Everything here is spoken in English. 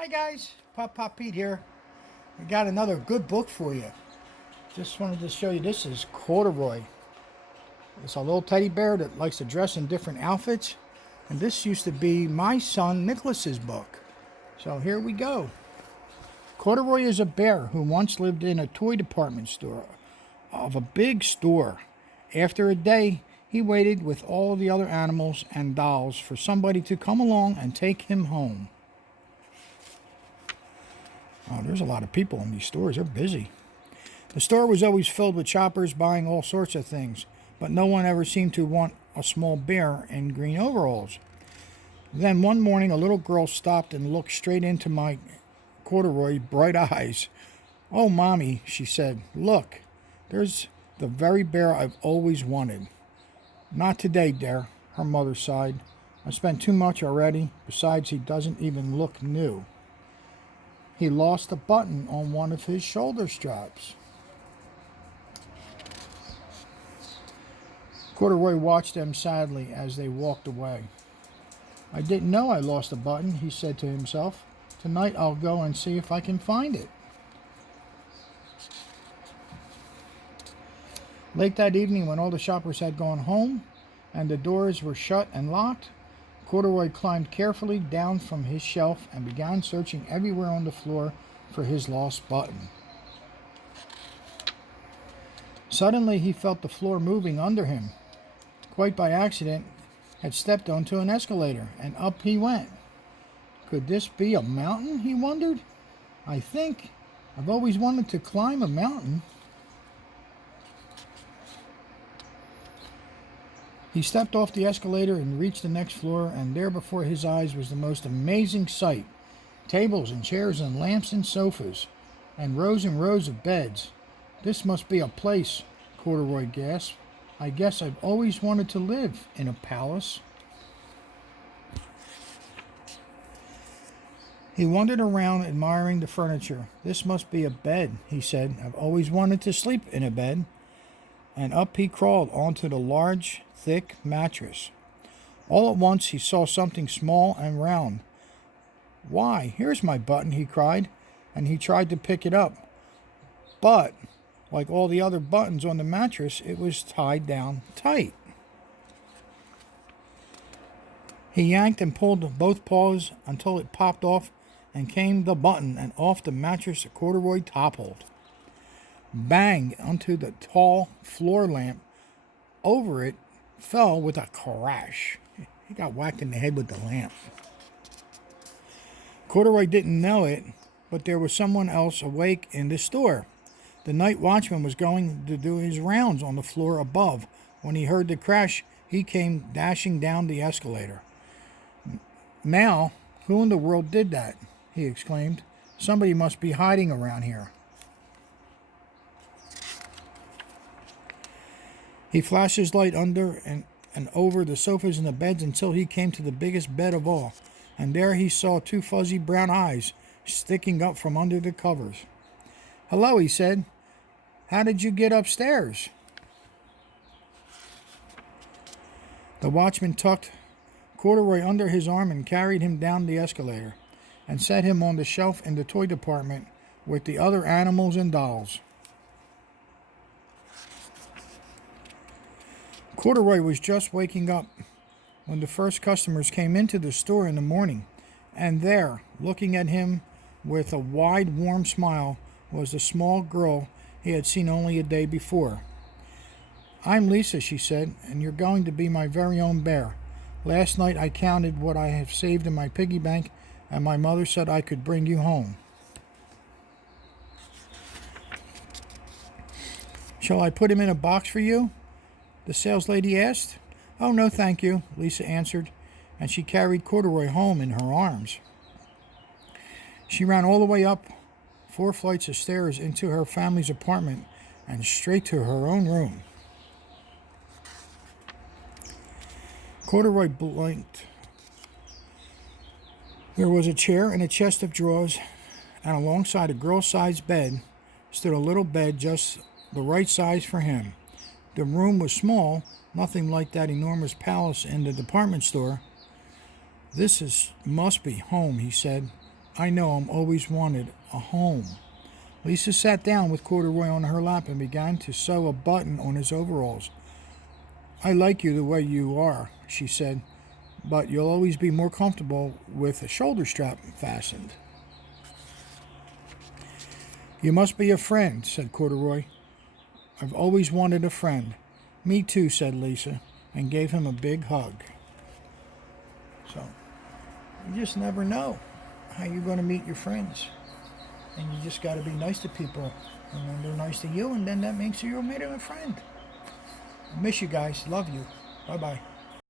Hi guys, Pop Pete here. We got another good book for you. Just wanted to show you, this is Corduroy. It's a little teddy bear that likes to dress in different outfits. And this used to be my son Nicholas's book. So here we go. Corduroy is a bear who once lived in a toy department store of a big store. After a day, he waited with all the other animals and dolls for somebody to come along and take him home. Oh, there's a lot of people in these stores. They're busy. The store was always filled with shoppers buying all sorts of things, but no one ever seemed to want a small bear in green overalls. Then one morning, a little girl stopped and looked straight into my Corduroy's bright eyes. "Oh, Mommy," she said, "look, there's the very bear I've always wanted." "Not today, dear," her mother sighed. "I spent too much already. Besides, he doesn't even look new. He lost a button on one of his shoulder straps." Corduroy watched them sadly as they walked away. "I didn't know I lost a button," he said to himself. "Tonight I'll go and see if I can find it." Late that evening, when all the shoppers had gone home and the doors were shut and locked, Corduroy climbed carefully down from his shelf and began searching everywhere on the floor for his lost button. Suddenly he felt the floor moving under him. Quite by accident, had stepped onto an escalator, and up he went. Could this be a mountain, he wondered? I've always wanted to climb a mountain. He stepped off the escalator and reached the next floor, and there before his eyes was the most amazing sight. Tables and chairs and lamps and sofas, and rows of beds. "This must be a place," Corduroy gasped. "I guess I've always wanted to live in a palace." He wandered around admiring the furniture. "This must be a bed," he said. "I've always wanted to sleep in a bed." And up he crawled onto the large, thick mattress. All at once he saw something small and round. "Why, here's my button," he cried, and he tried to pick it up. But, like all the other buttons on the mattress, it was tied down tight. He yanked and pulled both paws until it popped off, and came the button, and off the mattress Corduroy toppled. Bang onto the tall floor lamp. Over it fell with a crash. He got whacked in the head with the lamp. Corduroy didn't know it, but there was someone else awake in the store. The night watchman was going to do his rounds on the floor above. When he heard the crash, he came dashing down the escalator. "Now, who in the world did that?" he exclaimed. "Somebody must be hiding around here." He flashed his light under and over the sofas and the beds until he came to the biggest bed of all, and there he saw two fuzzy brown eyes sticking up from under the covers. "Hello," he said. "How did you get upstairs?" The watchman tucked Corduroy under his arm and carried him down the escalator and set him on the shelf in the toy department with the other animals and dolls. Corduroy was just waking up when the first customers came into the store in the morning, and there, looking at him with a wide, warm smile, was the small girl he had seen only a day before. "I'm Lisa," she said, "and you're going to be my very own bear. Last night I counted what I have saved in my piggy bank, and my mother said I could bring you home." "Shall I put him in a box for you?" the saleslady asked. "Oh, no, thank you," Lisa answered, and she carried Corduroy home in her arms. She ran all the way up 4 flights of stairs into her family's apartment and straight to her own room. Corduroy blinked. There was a chair and a chest of drawers, and alongside a girl-sized bed stood a little bed just the right size for him. The room was small, nothing like that enormous palace in the department store. Must be home," he said. I know I'm always wanted a home. Lisa sat down with Corduroy on her lap and began to sew a button on his overalls. I like you the way you are, she said, but you'll always be more comfortable with a shoulder strap fastened. You must be a friend, said Corduroy. I've always wanted a friend. Me too, said Lisa, and gave him a big hug. So, you just never know how you're going to meet your friends. And you just got to be nice to people. And then they're nice to you, and then that makes you made a friend. I miss you guys. Love you. Bye-bye.